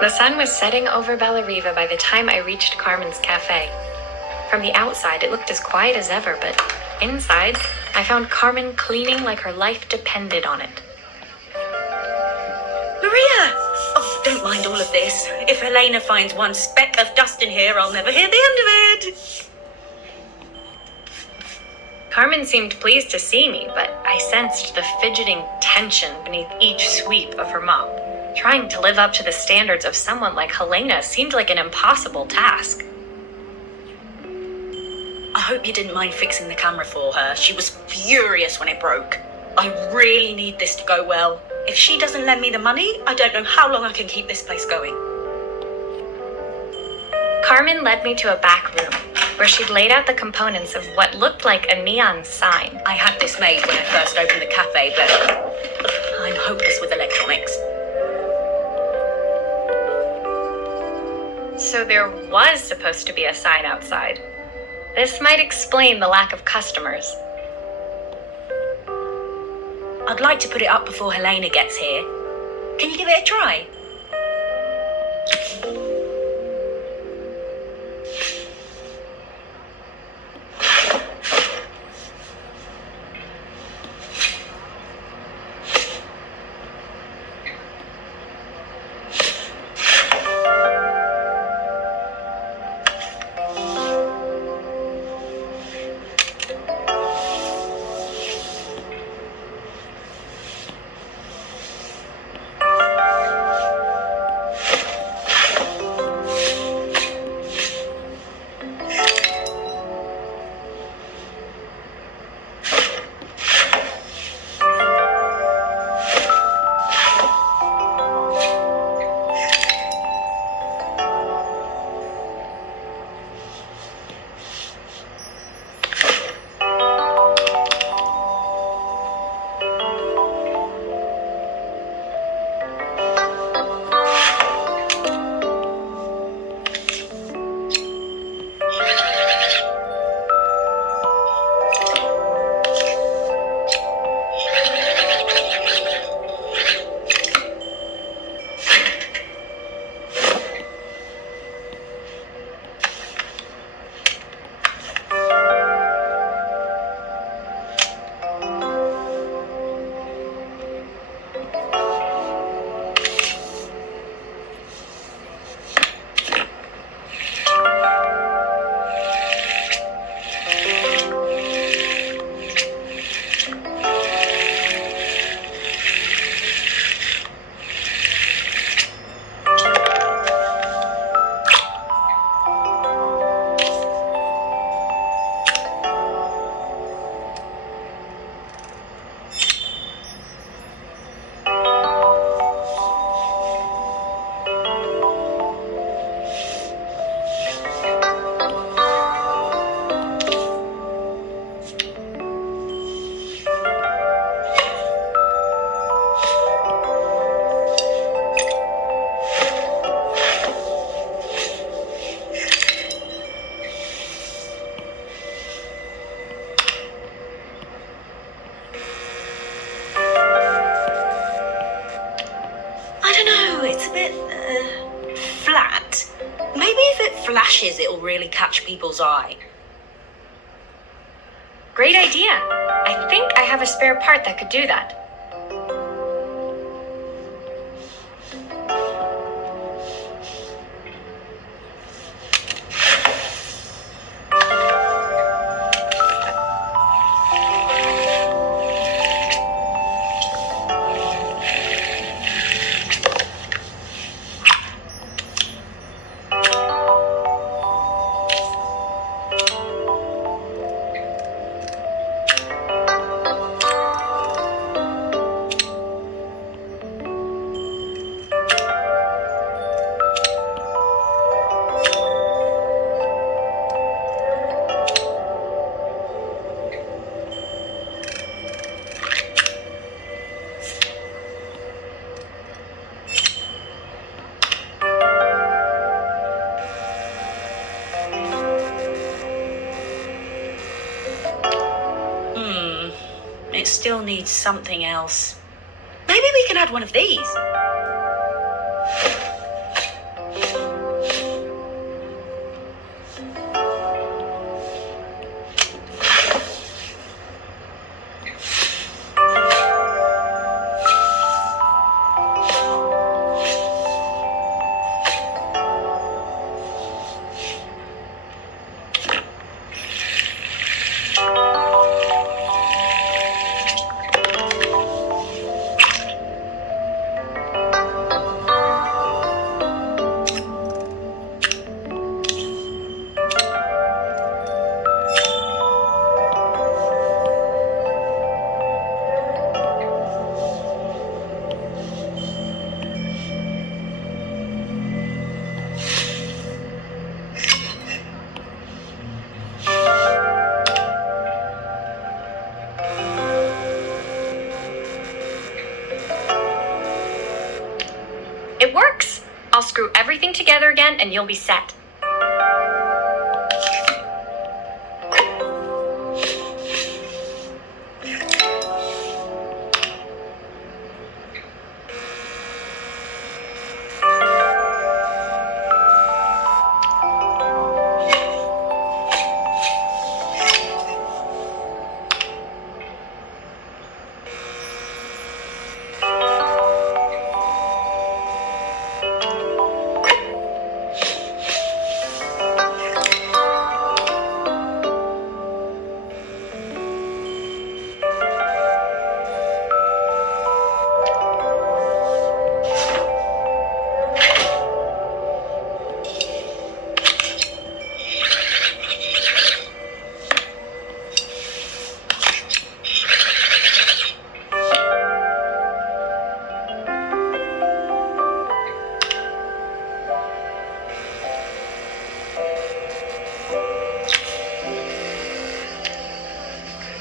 The sun was setting over Bella Riva by the time I reached Carmen's cafe. From the outside, it looked as quiet as ever, but inside, I found Carmen cleaning like her life depended on it. Maria! Oh, don't mind all of this. If Helena finds one speck of dust in here, I'll never hear the end of it. Carmen seemed pleased to see me, but I sensed the fidgeting tension beneath each sweep of her mop. Trying to live up to the standards of someone like Helena seemed like an impossible task. I hope you didn't mind fixing the camera for her. She was furious when it broke. I really need this to go well. If she doesn't lend me the money, I don't know how long I can keep this place going. Carmen led me to a back room, where she'd laid out the components of what looked like a neon sign. I had this made when I first opened the cafe, but I'm hopeless with electronics. So there was supposed to be a sign outside. This might explain the lack of customers. I'd like to put it up before Helena gets here. Can you give it a try? Flat. Maybe if it flashes, it'll really catch people's eye. Great idea. I think I have a spare part that could do that. It still needs something else. Maybe we can add one of these. screw everything together again and you'll be set.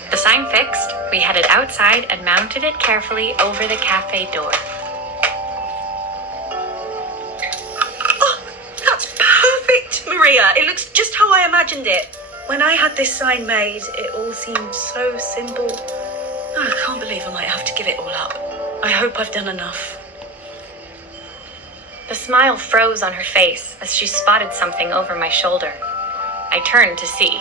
The sign fixed, we headed outside and mounted it carefully over the cafe door. Oh, that's perfect, Maria. It looks just how I imagined it. When I had this sign made, it all seemed so simple. Oh, I can't believe I might have to give it all up. I hope I've done enough. The smile froze on her face as she spotted something over my shoulder. I turned to see.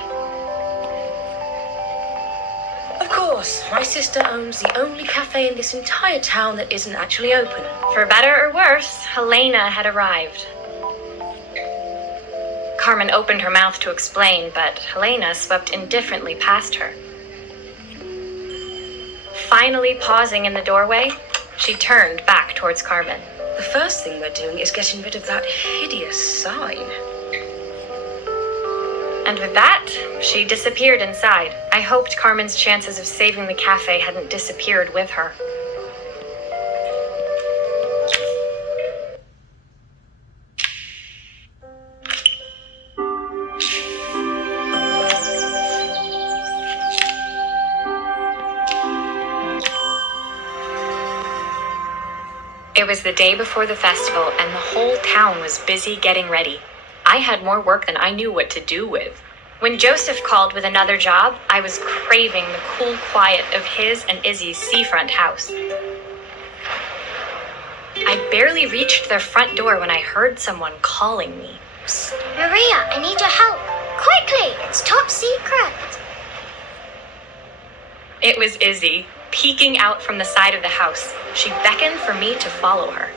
Of course, my sister owns the only cafe in this entire town that isn't actually open. For better or worse, Helena had arrived. Carmen opened her mouth to explain, but Helena swept indifferently past her. Finally pausing in the doorway, she turned back towards Carmen. The first thing we're doing is getting rid of that hideous sign. And with that, she disappeared inside. I hoped Carmen's chances of saving the cafe hadn't disappeared with her. It was the day before the festival, and the whole town was busy getting ready. I had more work than I knew what to do with. When Joseph called with another job, I was craving the cool quiet of his and Izzy's seafront house. I barely reached their front door when I heard someone calling me. Psst, Maria, I need your help. Quickly, it's top secret. It was Izzy, peeking out from the side of the house. She beckoned for me to follow her.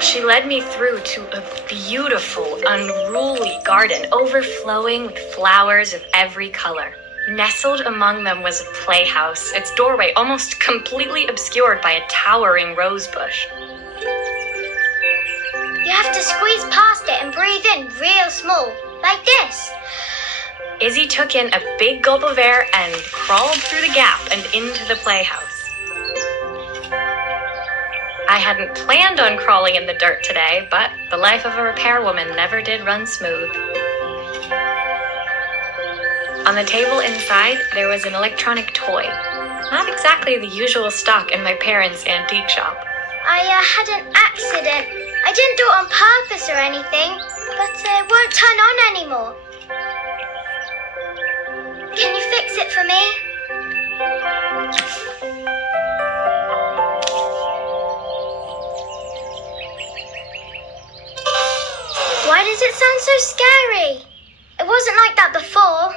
She led me through to a beautiful, unruly garden overflowing with flowers of every color. Nestled among them was a playhouse, its doorway almost completely obscured by a towering rose bush. You have to squeeze past it and breathe in real small, like this. Izzy took in a big gulp of air and crawled through the gap and into the playhouse. I hadn't planned on crawling in the dirt today, but the life of a repairwoman never did run smooth. On the table inside, there was an electronic toy. Not exactly the usual stock in my parents' antique shop. I had an accident. I didn't do it on purpose or anything, but it won't turn on anymore. Can you fix it for me? Why does it sound so scary? It wasn't like that before.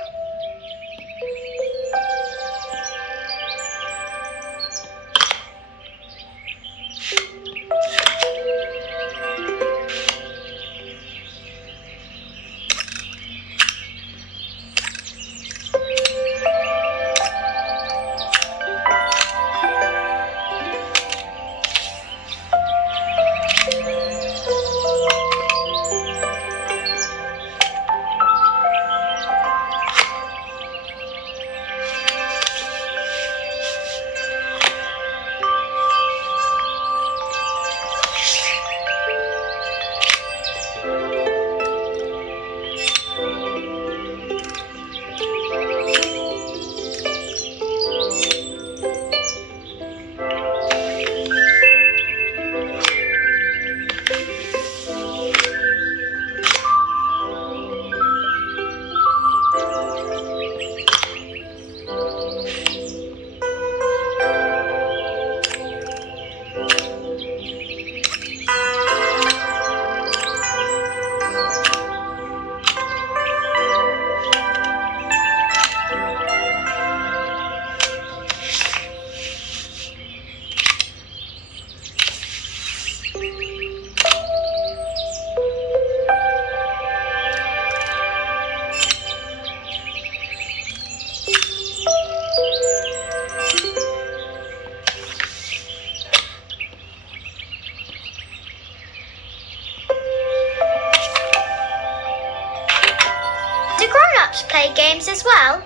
Do grown-ups play games as well?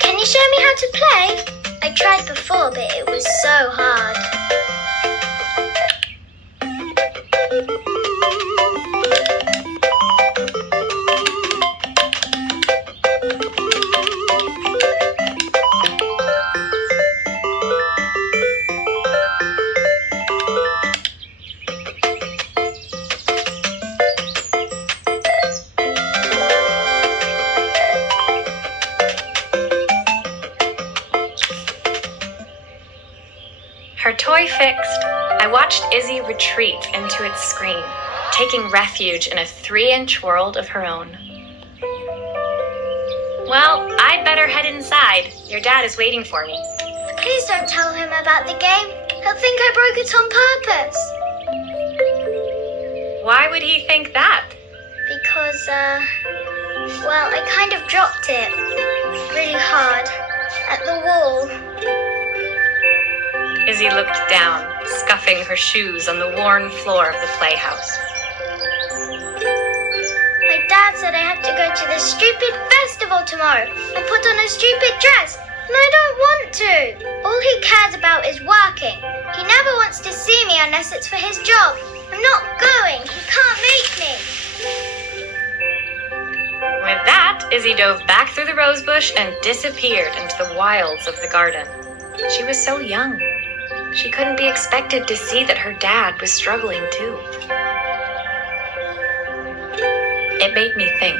Can you show me how to play? I tried before, but it was so hard. Her toy fixed, I watched Izzy retreat into its screen, taking refuge in a 3-inch world of her own. Well, I'd better head inside. Your dad is waiting for me. Please don't tell him about the game. He'll think I broke it on purpose. Why would he think that? Because, well, I kind of dropped it really hard at the wall. Izzy looked down, scuffing her shoes on the worn floor of the playhouse. My dad said I have to go to the stupid festival tomorrow and put on a stupid dress, and I don't want to. All he cares about is working. He never wants to see me unless it's for his job. I'm not going. He can't make me. With that, Izzy dove back through the rosebush and disappeared into the wilds of the garden. She was so young. She couldn't be expected to see that her dad was struggling too. It made me think,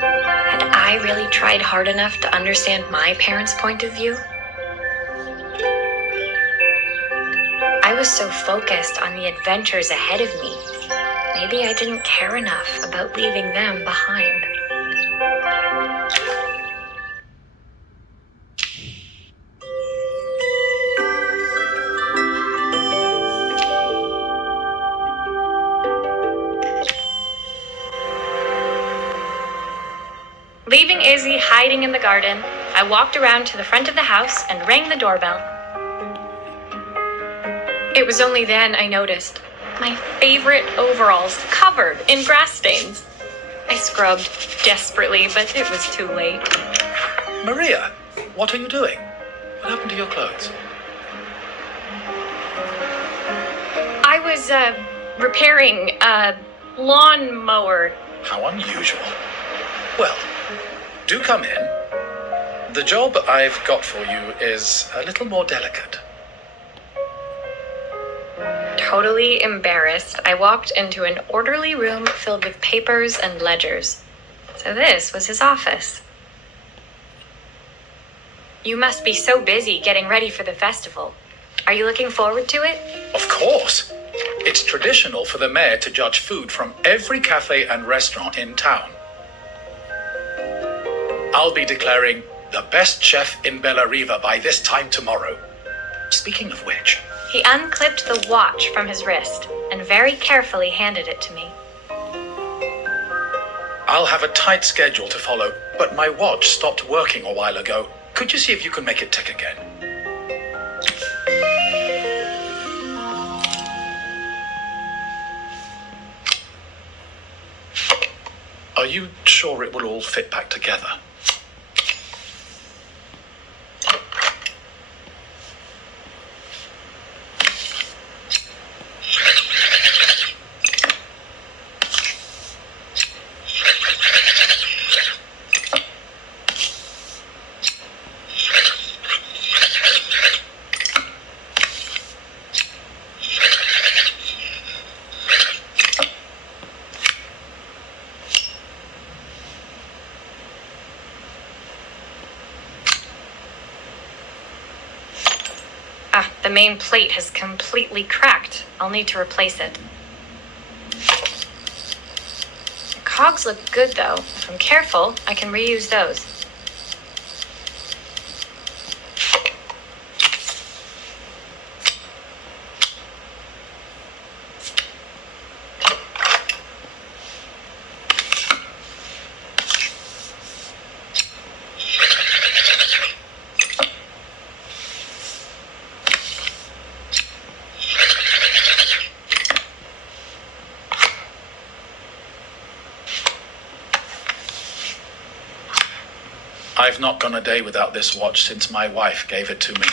had I really tried hard enough to understand my parents' point of view? I was so focused on the adventures ahead of me. Maybe I didn't care enough about leaving them behind. Leaving Izzy hiding in the garden, I walked around to the front of the house and rang the doorbell. It was only then I noticed my favorite overalls covered in grass stains. I scrubbed desperately, but it was too late. Maria, what are you doing? What happened to your clothes? I was, repairing a lawnmower. How unusual. Well, do come in. The job I've got for you is a little more delicate. Totally embarrassed, I walked into an orderly room filled with papers and ledgers. So this was his office. You must be so busy getting ready for the festival. Are you looking forward to it? Of course. It's traditional for the mayor to judge food from every cafe and restaurant in town. I'll be declaring the best chef in Bella Riva by this time tomorrow. Speaking of which... He unclipped the watch from his wrist and very carefully handed it to me. I'll have a tight schedule to follow, but my watch stopped working a while ago. Could you see if you can make it tick again? Are you sure it will all fit back together? The main plate has completely cracked. I'll need to replace it. The cogs look good though. If I'm careful, I can reuse those. I've not gone a day without this watch since my wife gave it to me.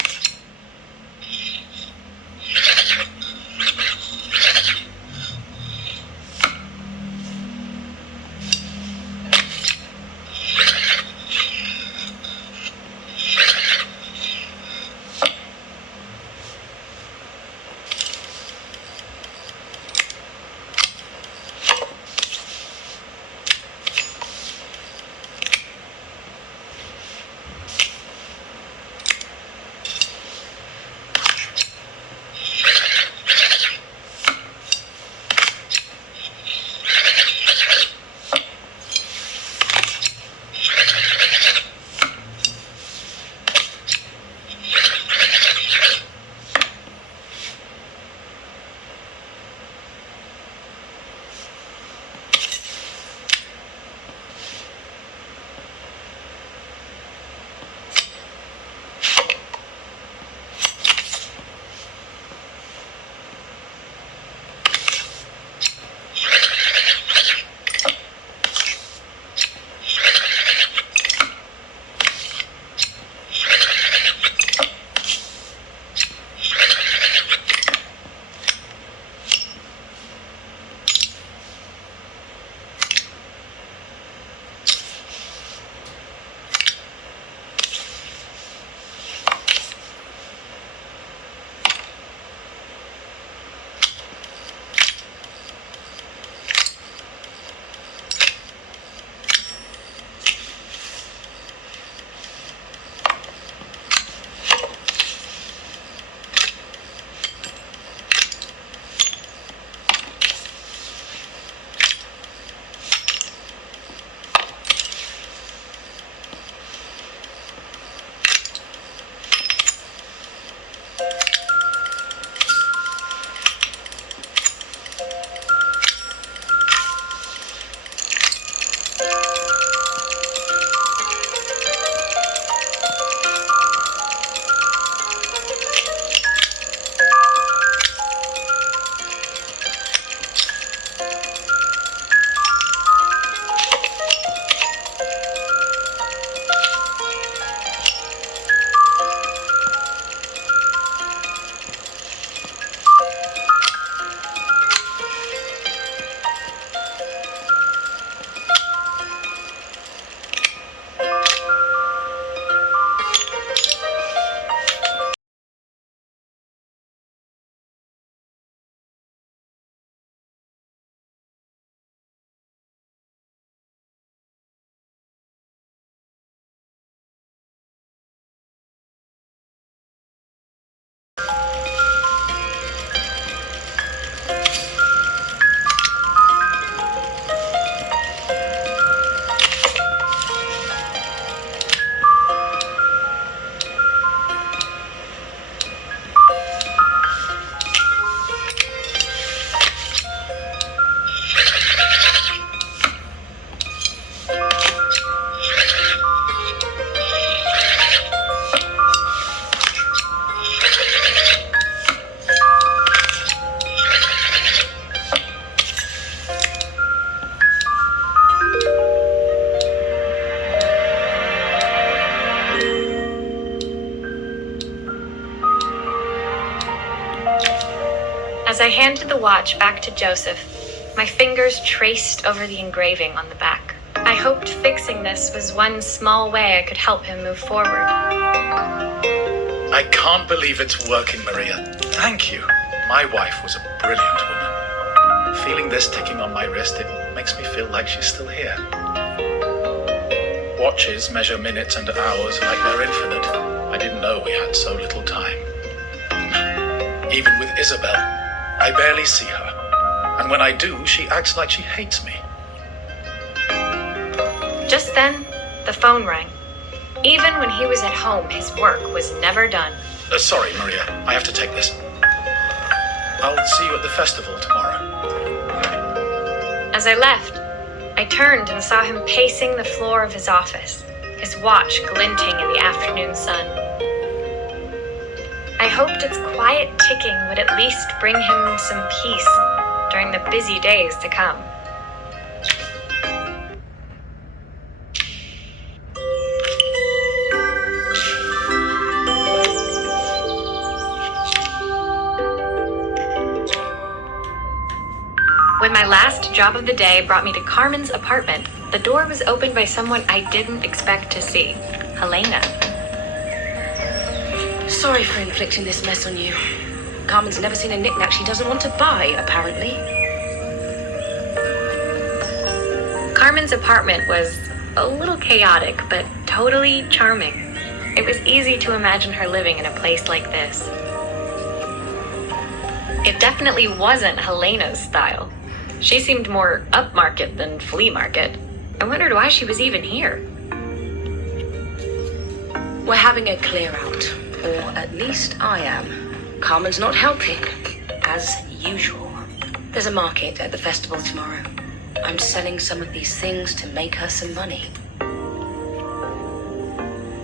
As I handed the watch back to Joseph, my fingers traced over the engraving on the back. I hoped fixing this was one small way I could help him move forward. I can't believe it's working, Maria. Thank you. My wife was a brilliant woman. Feeling this ticking on my wrist, it makes me feel like she's still here. Watches measure minutes and hours like they're infinite. I didn't know we had so little time. Even with Isabel, I barely see her. And when I do, she acts like she hates me. Just then, the phone rang. Even when he was at home, his work was never done. Sorry, Maria. I have to take this. I'll see you at the festival tomorrow. As I left, I turned and saw him pacing the floor of his office, his watch glinting in the afternoon sun. I hoped its quiet ticking would at least bring him some peace during the busy days to come. When my last job of the day brought me to Carmen's apartment, the door was opened by someone I didn't expect to see, Helena. Sorry for inflicting this mess on you. Carmen's never seen a knick-knack she doesn't want to buy, apparently. Carmen's apartment was a little chaotic, but totally charming. It was easy to imagine her living in a place like this. It definitely wasn't Helena's style. She seemed more upmarket than flea market. I wondered why she was even here. We're having a clear out, or at least I am. Carmen's not helping, as usual. There's a market at the festival tomorrow. I'm selling some of these things to make her some money.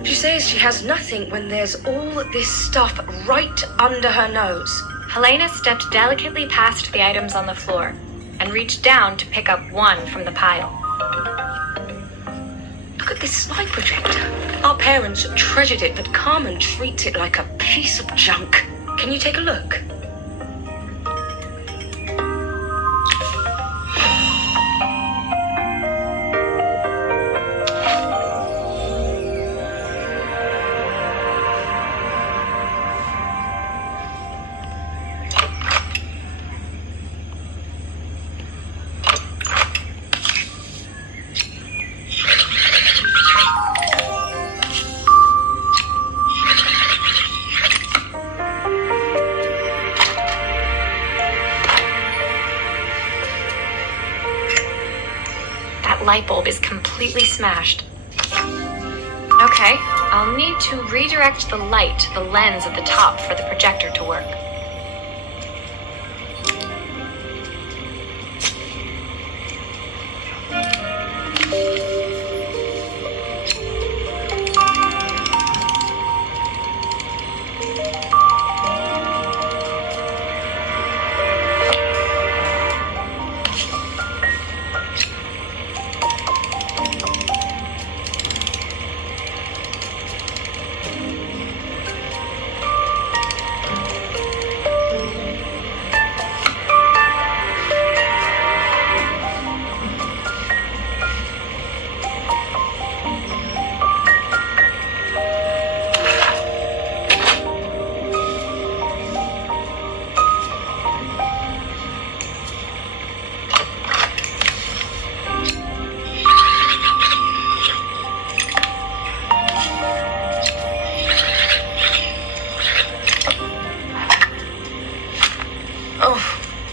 She says she has nothing when there's all this stuff right under her nose. Helena stepped delicately past the items on the floor and reached down to pick up one from the pile. Look at this slide projector. Our parents treasured it, but Carmen treats it like a piece of junk. Can you take a look? Light bulb is completely smashed. Okay, I'll need to redirect the light to the lens at the top for the projector to work.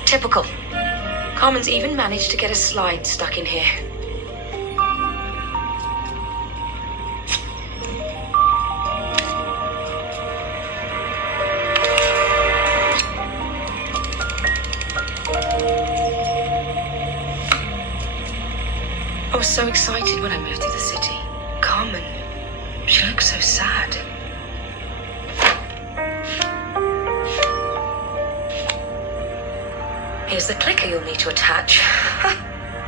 Typical. Carmen's even managed to get a slide stuck in here. I was so excited when I moved through the city. Carmen, she looks so sad. Here's the clicker you'll need to attach.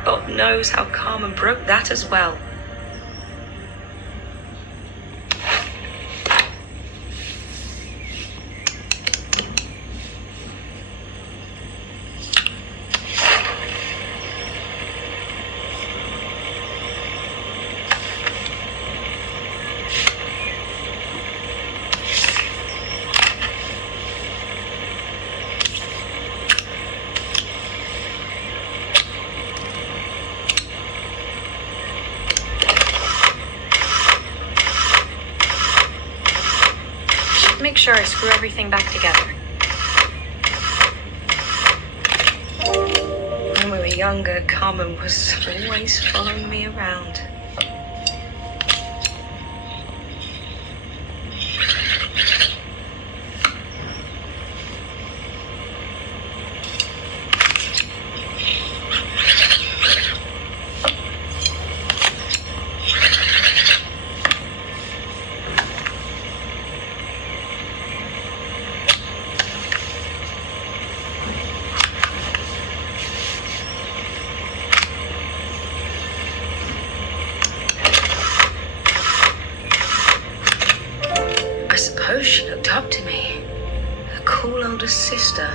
God knows how Carmen broke that as well. Make sure I screw everything back together. When we were younger, Carmen was always following me around. She looked up to me, a cool older sister.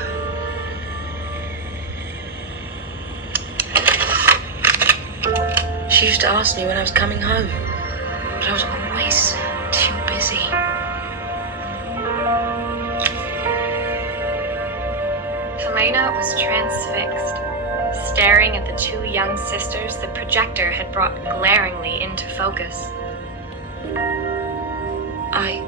She used to ask me when I was coming home, but I was always too busy. Helena was transfixed, staring at the two young sisters the projector had brought glaringly into focus. I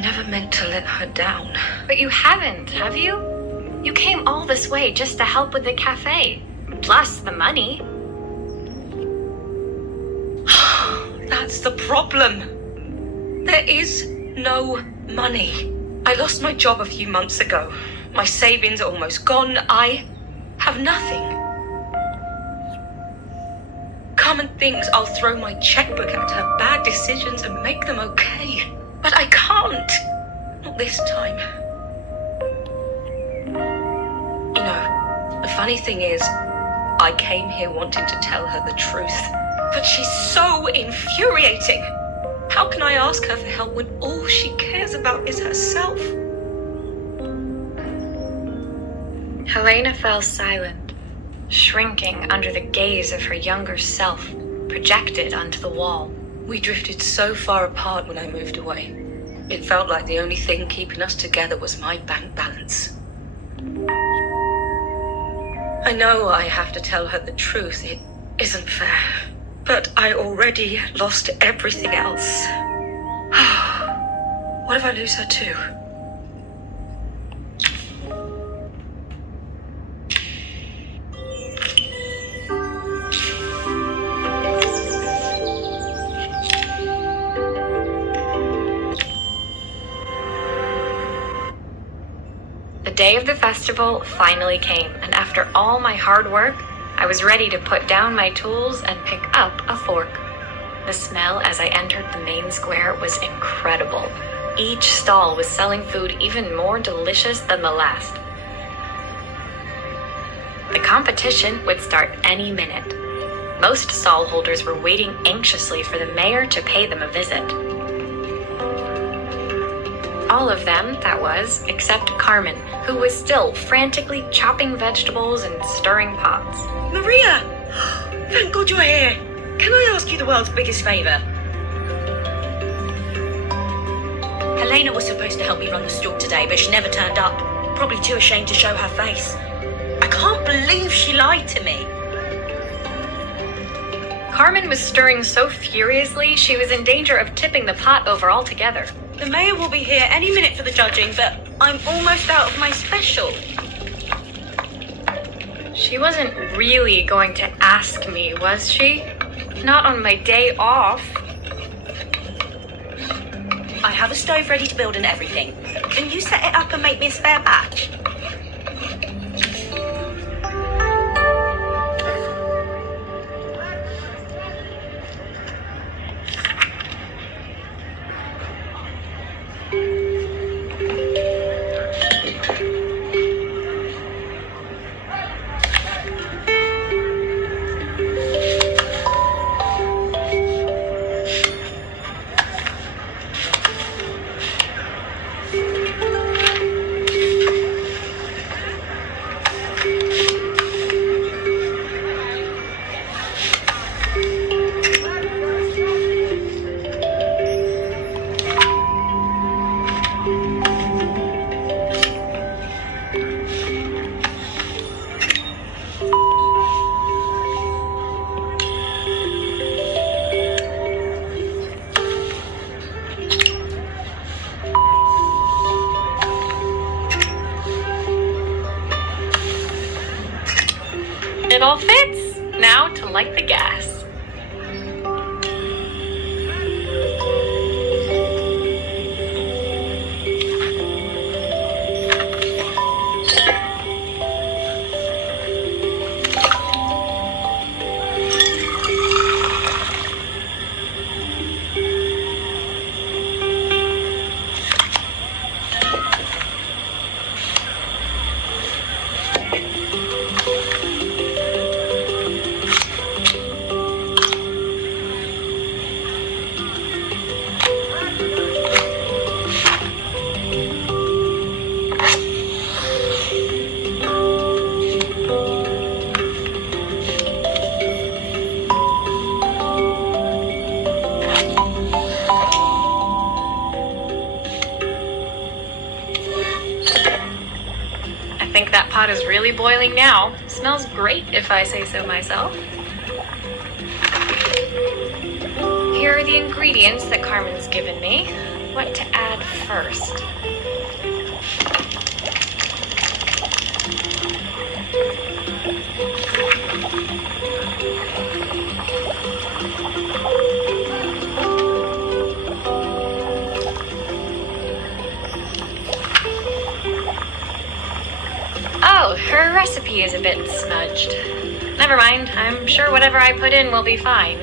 never meant to let her down. But you haven't, have you? You came all this way just to help with the cafe, plus the money. That's the problem. There is no money. I lost my job a few months ago. My savings are almost gone. I have nothing. Carmen thinks I'll throw my checkbook at her bad decisions and make them okay. But I can't. Not this time. You know, the funny thing is, I came here wanting to tell her the truth. But she's so infuriating. How can I ask her for help when all she cares about is herself? Helena fell silent, shrinking under the gaze of her younger self, projected onto the wall. We drifted so far apart when I moved away. It felt like the only thing keeping us together was my bank balance. I know I have to tell her the truth. It isn't fair. But I already lost everything else. What if I lose her too? The day of the festival finally came, and after all my hard work, I was ready to put down my tools and pick up a fork. The smell as I entered the main square was incredible. Each stall was selling food even more delicious than the last. The competition would start any minute. Most stall holders were waiting anxiously for the mayor to pay them a visit. All of them, that was, except Carmen, who was still frantically chopping vegetables and stirring pots. Maria! Thank God you're here. Can I ask you the world's biggest favour? Helena was supposed to help me run the store today, but she never turned up. Probably too ashamed to show her face. I can't believe she lied to me. Carmen was stirring so furiously she was in danger of tipping the pot over altogether. The mayor will be here any minute for the judging, but I'm almost out of my special. She wasn't really going to ask me, was she? Not on my day off. I have a stove ready to build and everything. Can you set it up and make me a spare batch? It all fits. Now to light the gas. pot is really boiling now. Smells great if I say so myself. Here are the ingredients that Carmen's given me. What to add first? Oh, her recipe is a bit smudged. Never mind, I'm sure whatever I put in will be fine.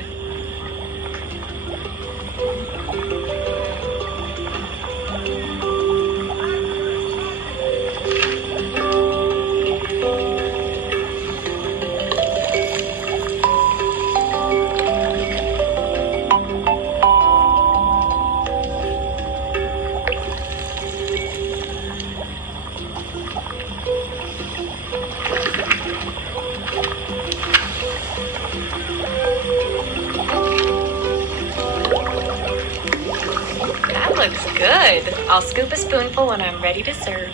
That looks good. I'll scoop a spoonful when I'm ready to serve.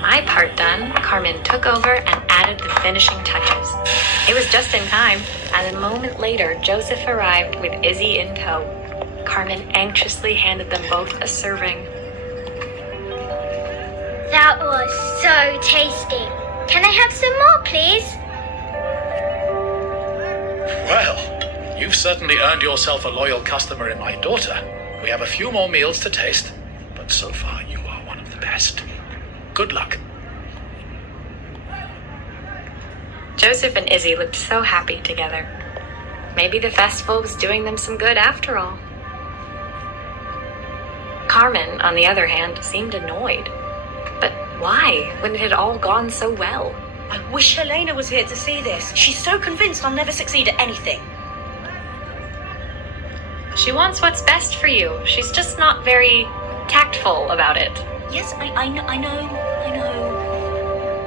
My part done, Carmen took over and added the finishing touches. It was just in time, and a moment later, Joseph arrived with Izzy in tow. Carmen anxiously handed them both a serving. That was so tasty. Can I have some more, please? Well, you've certainly earned yourself a loyal customer in my daughter. We have a few more meals to taste, but so far you are one of the best. Good luck. Joseph and Izzy looked so happy together. Maybe the festival was doing them some good after all. Carmen, on the other hand, seemed annoyed. But why, when it had all gone so well? I wish Helena was here to see this. She's so convinced I'll never succeed at anything. She wants what's best for you. She's just not very tactful about it. Yes, I know.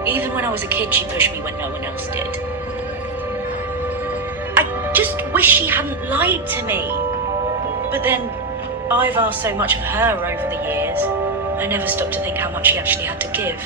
Even when I was a kid, she pushed me when no one else did. I just wish she hadn't lied to me. But then, I've asked so much of her over the years, I never stopped to think how much she actually had to give.